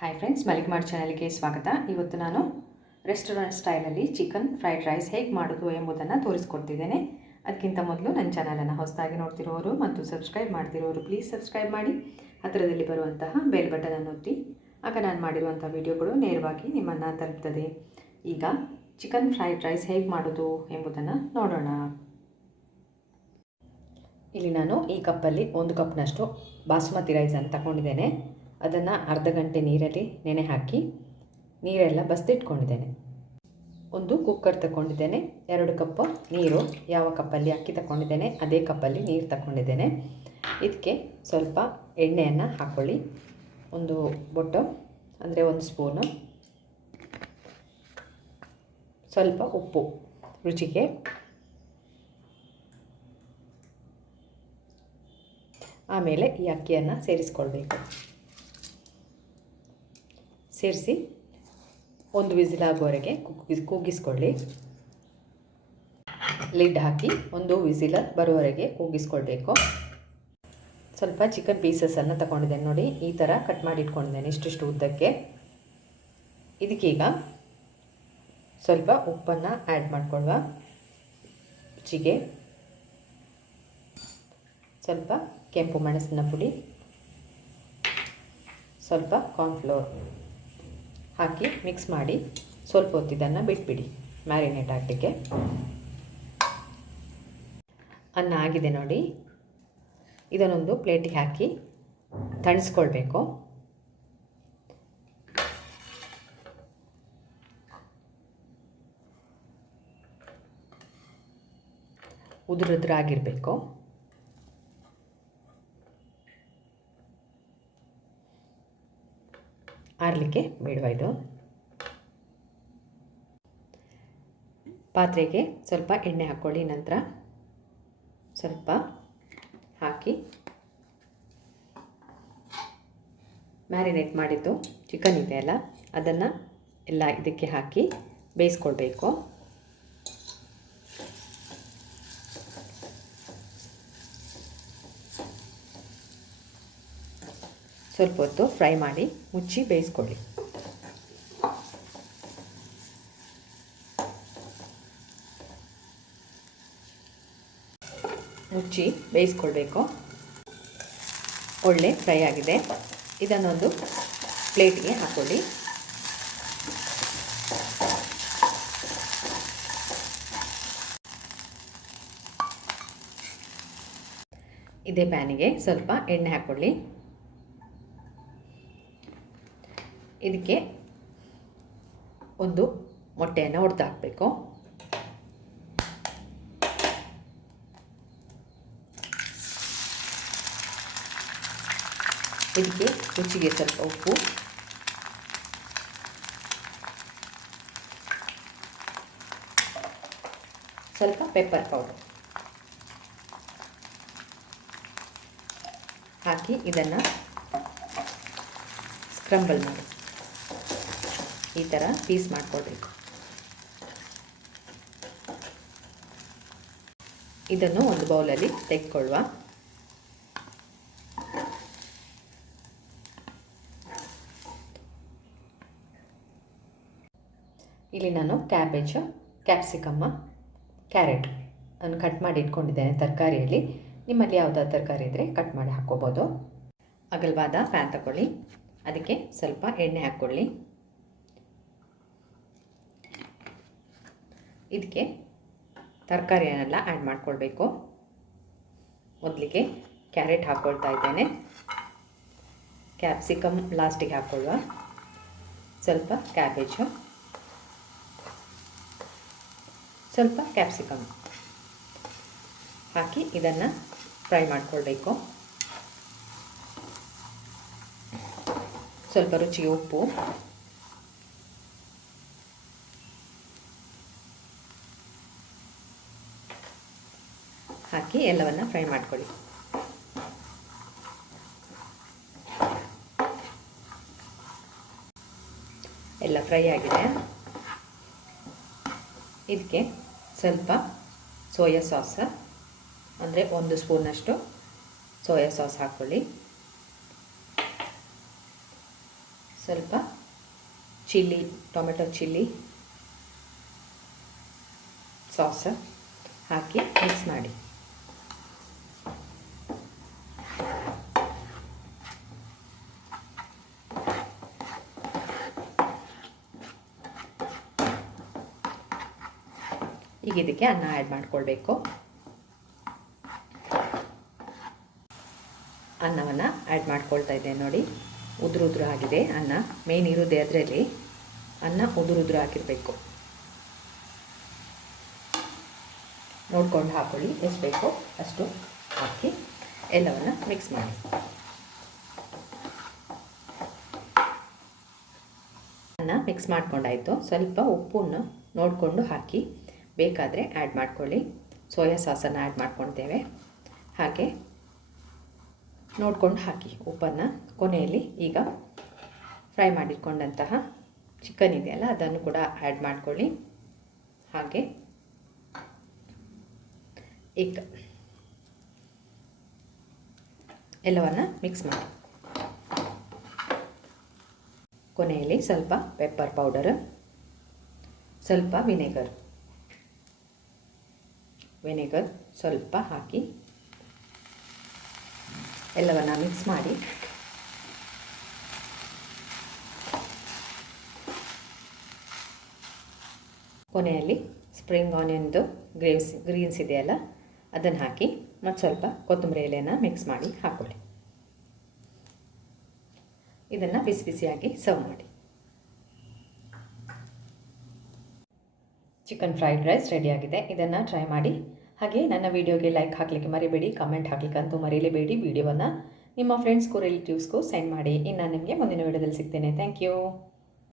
Hi friends, Malik ಮಾಡ್ ಚಾನಲ್ಗೆ ಸ್ವಾಗತ. ಇವತ್ತು ನಾನು ರೆಸ್ಟೋರೆಂಟ್ ಸ್ಟೈಲಲ್ಲಿ ಚಿಕನ್ ಫ್ರೈಡ್ ರೈಸ್ ಹೇಗೆ ಮಾಡೋದು ಎಂಬುದನ್ನು ತೋರಿಸ್ಕೊಡ್ತಿದ್ದೇನೆ. ಅದಕ್ಕಿಂತ ಮೊದಲು ನನ್ನ ಚಾನಲನ್ನು ಹೊಸದಾಗಿ ನೋಡ್ತಿರೋರು ಮತ್ತು ಸಬ್ಸ್ಕ್ರೈಬ್ ಮಾಡ್ತಿರೋರು ಪ್ಲೀಸ್ ಸಬ್ಸ್ಕ್ರೈಬ್ ಮಾಡಿ, ಹತ್ತಿರದಲ್ಲಿ ಬರುವಂತಹ ಬೆಲ್ ಬಟನನ್ನು ಒತ್ತಿ. ಆಗ ನಾನು ಮಾಡಿರುವಂಥ ವಿಡಿಯೋಗಳು ನೇರವಾಗಿ ನಿಮ್ಮನ್ನು ತಲುಪ್ತದೆ. ಈಗ ಚಿಕನ್ ಫ್ರೈಡ್ ರೈಸ್ ಹೇಗೆ ಮಾಡೋದು ಎಂಬುದನ್ನು ನೋಡೋಣ. ಇಲ್ಲಿ ನಾನು ಈ ಕಪ್ಪಲ್ಲಿ 1 ಕಪ್ನಷ್ಟು ಬಾಸುಮತಿ ರೈಸನ್ನು ತಗೊಂಡಿದ್ದೇನೆ. ಅದನ್ನು ಅರ್ಧ ಗಂಟೆ ನೀರಲ್ಲಿ ನೆನೆ ಹಾಕಿ ನೀರೆಲ್ಲ ಬಸ್ದಿಟ್ಕೊಂಡಿದ್ದೇನೆ. ಒಂದು ಕುಕ್ಕರ್ ತಗೊಂಡಿದ್ದೇನೆ. 2 ಕಪ್ ನೀರು, ಯಾವ ಕಪ್ಪಲ್ಲಿ ಅಕ್ಕಿ ತಗೊಂಡಿದ್ದೇನೆ ಅದೇ ಕಪ್ಪಲ್ಲಿ ನೀರು ತಗೊಂಡಿದ್ದೇನೆ. ಇದಕ್ಕೆ ಸ್ವಲ್ಪ ಎಣ್ಣೆಯನ್ನು ಹಾಕ್ಕೊಳ್ಳಿ. ಒಂದು ಬೊಟ್ಟು ಅಂದರೆ 1 ಸ್ಪೂನು, ಸ್ವಲ್ಪ ಉಪ್ಪು ರುಚಿಗೆ, ಆಮೇಲೆ ಈ ಅಕ್ಕಿಯನ್ನು ಸೇರಿಸ್ಕೊಳ್ಬೇಕು. ಸೇರಿಸಿ 1 ವಿಸಿಲ್ ಆಗುವವರೆಗೆ ಕೂಗಿಸ್ಕೊಳ್ಳಿ. ಲಿಡ್ ಹಾಕಿ 1 ವಿಸಿಲ್ ಬರುವವರೆಗೆ ಕೂಗಿಸ್ಕೊಳ್ಬೇಕು. ಸ್ವಲ್ಪ ಚಿಕನ್ ಪೀಸಸನ್ನು ತಗೊಂಡಿದ್ದೇನೆ ನೋಡಿ, ಈ ಥರ ಕಟ್ ಮಾಡಿ ಇಟ್ಕೊಂಡಿದ್ದೇನೆ ಇಷ್ಟಿಷ್ಟು ಉದ್ದಕ್ಕೆ. ಇದಕ್ಕೀಗ ಸ್ವಲ್ಪ ಉಪ್ಪನ್ನು ಆ್ಯಡ್ ಮಾಡ್ಕೊಳ್ಳುವ. ರುಚಿಗೆ ಸ್ವಲ್ಪ ಕೆಂಪು ಮೆಣಸಿನ ಪುಡಿ, ಸ್ವಲ್ಪ ಕಾರ್ನ್ಫ್ಲೋರ್ ಹಾಕಿ ಮಿಕ್ಸ್ ಮಾಡಿ ಸ್ವಲ್ಪ ಹೊತ್ತಿದ್ದನ್ನು ಬಿಟ್ಬಿಡಿ ಮ್ಯಾರಿನೇಟ್ ಆಗಲಿಕ್ಕೆ. ಅನ್ನ ಆಗಿದೆ ನೋಡಿ. ಇದನ್ನೊಂದು ಪ್ಲೇಟಿಗೆ ಹಾಕಿ ತಣಿಸ್ಕೊಳ್ಬೇಕು. ಉದುರುದ್ರಾಗಿರಬೇಕು. ಆರಲಿಕ್ಕೆ ಬೇಡವಾ ಇದು. ಪಾತ್ರೆಗೆ ಸ್ವಲ್ಪ ಎಣ್ಣೆ ಹಾಕ್ಕೊಳ್ಳಿ. ನಂತರ ಸ್ವಲ್ಪ ಹಾಕಿ ಮ್ಯಾರಿನೇಟ್ ಮಾಡಿದ್ದು ಚಿಕನ್ ಇದೆಯಲ್ಲ ಅದನ್ನು ಎಲ್ಲ ಇದಕ್ಕೆ ಹಾಕಿ ಬೇಯಿಸ್ಕೊಳ್ಬೇಕು. ಸ್ವಲ್ಪ ಹೊತ್ತು ಫ್ರೈ ಮಾಡಿ ಮುಚ್ಚಿ ಬೇಯಿಸ್ಕೊಳ್ಳಿ. ಮುಚ್ಚಿ ಬೇಯಿಸ್ಕೊಳ್ಬೇಕು. ಒಳ್ಳೆ ಫ್ರೈ ಆಗಿದೆ. ಇದನ್ನೊಂದು ಪ್ಲೇಟ್ಗೆ ಹಾಕ್ಕೊಳ್ಳಿ. ಇದೇ ಪ್ಯಾನಿಗೆ ಸ್ವಲ್ಪ ಎಣ್ಣೆ ಹಾಕ್ಕೊಳ್ಳಿ. ಇದಕ್ಕೆ ಒಂದು ಮೊಟ್ಟೆಯನ್ನು ಒಡೆದು ಹಾಕಬೇಕು. ಇದಕ್ಕೆ ರುಚಿಗೆ ಸ್ವಲ್ಪ ಉಪ್ಪು, ಸ್ವಲ್ಪ ಪೆಪ್ಪರ್ ಪೌಡರ್ ಹಾಕಿ ಇದನ್ನು ಸ್ಕ್ರಂಬಲ್ ಮಾಡಿ ಈ ಥರ ಪೀಸ್ ಮಾಡ್ಕೊಳ್ಬೇಕು. ಇದನ್ನು ಒಂದು ಬೌಲಲ್ಲಿ ತೆಗೆದುಕೊಳ್ಳುವ. ಇಲ್ಲಿ ನಾನು ಕ್ಯಾಪ್ಸಿಕಮ್ಮ, ಕ್ಯಾರೆಟ್ ಅನ್ನು ಕಟ್ ಮಾಡಿ ಇಟ್ಕೊಂಡಿದ್ದೇನೆ ತರಕಾರಿಯಲ್ಲಿ. ನಿಮ್ಮಲ್ಲಿ ಯಾವುದಾದ್ರು ತರಕಾರಿ ಇದ್ದರೆ ಕಟ್ ಮಾಡಿ ಹಾಕ್ಕೋಬೋದು. ಅಗಲವಾದ ಪ್ಯಾನ್ ತಗೊಳ್ಳಿ. ಅದಕ್ಕೆ ಸ್ವಲ್ಪ ಎಣ್ಣೆ ಹಾಕ್ಕೊಳ್ಳಿ. ಇದಕ್ಕೆ ತರಕಾರಿಯನ್ನೆಲ್ಲ ಆ್ಯಡ್ ಮಾಡ್ಕೊಳ್ಬೇಕು. ಮೊದಲಿಗೆ ಕ್ಯಾರೆಟ್ ಹಾಕ್ಕೊಳ್ತಾ ಇದ್ದೇನೆ. ಕ್ಯಾಪ್ಸಿಕಮ್ ಲಾಸ್ಟಿಗೆ ಹಾಕ್ಕೊಳ್ಳುವ. ಸ್ವಲ್ಪ ಕ್ಯಾಬೇಜು, ಸ್ವಲ್ಪ ಕ್ಯಾಪ್ಸಿಕಮ್ ಹಾಕಿ ಇದನ್ನು ಫ್ರೈ ಮಾಡಿಕೊಳ್ಬೇಕು. ಸ್ವಲ್ಪ ರುಚಿಗೆ ಉಪ್ಪು ಹಾಕಿ ಎಲ್ಲವನ್ನು ಫ್ರೈ ಮಾಡ್ಕೊಳ್ಳಿ. ಎಲ್ಲ ಫ್ರೈ ಆಗಿದೆ. ಇದಕ್ಕೆ ಸ್ವಲ್ಪ ಸೋಯಾ ಸಾಸ್ ಅಂದರೆ 1 ಸ್ಪೂನಷ್ಟು ಸೋಯಾ ಸಾಸ್ ಹಾಕ್ಕೊಳ್ಳಿ. ಸ್ವಲ್ಪ ಚಿಲ್ಲಿ, ಟೊಮೆಟೊ ಚಿಲ್ಲಿ ಸಾಸ್ ಹಾಕಿ ಮಿಕ್ಸ್ ಮಾಡಿ. ಈಗ ಇದಕ್ಕೆ ಅನ್ನ ಆ್ಯಡ್ ಮಾಡ್ಕೊಳ್ಬೇಕು. ಅನ್ನವನ್ನು ಆ್ಯಡ್ ಮಾಡ್ಕೊಳ್ತಾ ಇದ್ದೇನೆ ನೋಡಿ. ಉದುರು ಆಗಿದೆ ಅನ್ನ. ಮೇನ್ ಇರೋದೇ ಅದರಲ್ಲಿ, ಅನ್ನ ಉದುರು ಹಾಕಿರಬೇಕು. ನೋಡ್ಕೊಂಡು ಹಾಕೊಳ್ಳಿ, ಎಷ್ಟು ಬೇಕೋ ಅಷ್ಟು ಹಾಕಿ ಎಲ್ಲವನ್ನು ಮಿಕ್ಸ್ ಮಾಡಿ. ಅನ್ನ ಮಿಕ್ಸ್ ಮಾಡ್ಕೊಂಡಾಯಿತು. ಸ್ವಲ್ಪ ಉಪ್ಪನ್ನು ನೋಡಿಕೊಂಡು ಹಾಕಿ, ಬೇಕಾದರೆ ಆ್ಯಡ್ ಮಾಡ್ಕೊಳ್ಳಿ. ಸೋಯಾ ಸಾಸನ್ನು ಆ್ಯಡ್ ಮಾಡ್ಕೊಳ್ತೇವೆ, ಹಾಗೆ ನೋಡ್ಕೊಂಡು ಹಾಕಿ ಉಪ್ಪನ್ನು. ಕೊನೆಯಲ್ಲಿ ಈಗ ಫ್ರೈ ಮಾಡಿಟ್ಕೊಂಡಂತಹ ಚಿಕನ್ ಇದೆಯಲ್ಲ ಅದನ್ನು ಕೂಡ ಆ್ಯಡ್ ಮಾಡ್ಕೊಳ್ಳಿ. ಹಾಗೆ ಈಗ ಎಲ್ಲವನ್ನು ಮಿಕ್ಸ್ ಮಾಡಿ. ಕೊನೆಯಲ್ಲಿ ಸ್ವಲ್ಪ ಪೆಪ್ಪರ್ ಪೌಡರ್, ಸ್ವಲ್ಪ ವಿನೆಗರ್ ಸ್ವಲ್ಪ ಹಾಕಿ ಎಲ್ಲವನ್ನು ಮಿಕ್ಸ್ ಮಾಡಿ. ಕೊನೆಯಲ್ಲಿ ಸ್ಪ್ರಿಂಗ್ ಆನಿಯನ್ದು ಗ್ರೀನ್ಸ್ ಇದೆಯಲ್ಲ ಅದನ್ನು ಹಾಕಿ ಮತ್ತು ಸ್ವಲ್ಪ ಕೊತ್ತಂಬರಿ ಎಲೆಯನ್ನು ಮಿಕ್ಸ್ ಮಾಡಿ ಹಾಕ್ಕೊಳ್ಳಿ. ಇದನ್ನು ಬಿಸಿ ಬಿಸಿಯಾಗಿ ಸರ್ವ್ ಮಾಡಿ. ಚಿಕನ್ ಫ್ರೈಡ್ ರೈಸ್ ರೆಡಿಯಾಗಿದೆ. ಇದನ್ನು ಟ್ರೈ ಮಾಡಿ. ಹಾಗೆ ನನ್ನ ವಿಡಿಯೋಗೆ ಲೈಕ್ ಹಾಕಲಿಕ್ಕೆ ಮರಿಬೇಡಿ, ಕಮೆಂಟ್ ಹಾಕಲಿಕ್ಕಂತೂ ಮರೀಲೇಬೇಡಿ. ವಿಡಿಯೋವನ್ನು ನಿಮ್ಮ ಫ್ರೆಂಡ್ಸ್ಗೂ ರಿಲೇಟಿವ್ಸ್ಗೂ ಸೆಂಡ್ ಮಾಡಿ. ಇನ್ನು ನಾನು ನಿಮಗೆ ಮುಂದಿನ ವಿಡಿಯೋದಲ್ಲಿ ಸಿಗ್ತೇನೆ. Thank you.